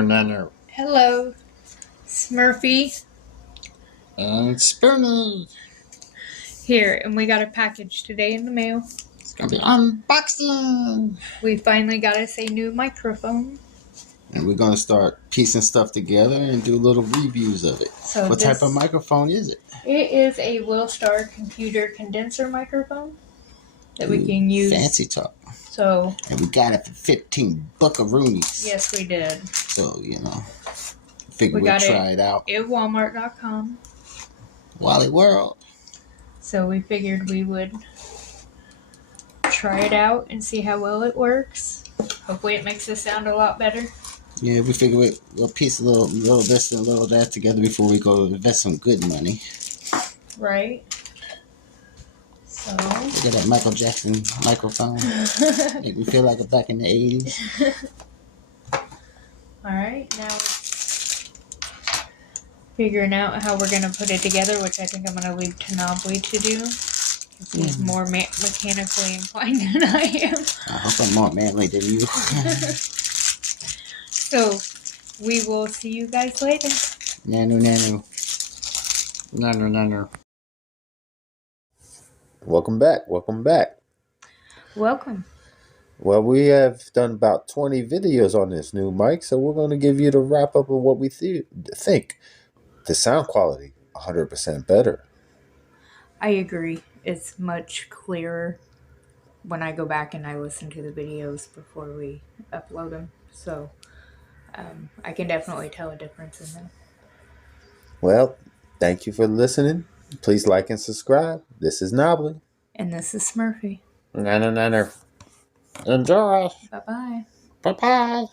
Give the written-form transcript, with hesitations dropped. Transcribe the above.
Nanner. Hello, Smurfy It's Bernie. here, and we got a package today in the mail. It's gonna be unboxing. We finally got us a new microphone. And we're gonna start piecing stuff together and do little reviews of it. So what type of microphone is it? It is a Willstar computer condenser microphone that we can use. Fancy talk. So. And we got it for 15 buckaroonies. Yes, we did. So, figure we'll try it out. At Walmart.com. Wally World. So we figured we would try it out and see how well it works. Hopefully it makes us sound a lot better. Yeah, we figure we'll piece a little this and a little that together before we go invest some good money. Right. So. Look at that Michael Jackson microphone. Make me feel like I'm back in the 80s. Alright, now figuring out how we're going to put it together, which I think I'm going to leave to Nobly to do. Because he's more mechanically inclined than I am. I hope I'm more manly than you. So, we will see you guys later. Nanu. Welcome back. Welcome. Well, we have done about 20 videos on this new mic, so we're going to give you the wrap up of what we think. The sound quality, 100% better. I agree. It's much clearer when I go back and I listen to the videos before we upload them. So, I can definitely tell a difference in them. Well, thank you for listening. Please like and subscribe. This is Nobly. And this is Smurfy. Nanner. Enjoy. Bye-bye. Bye-bye.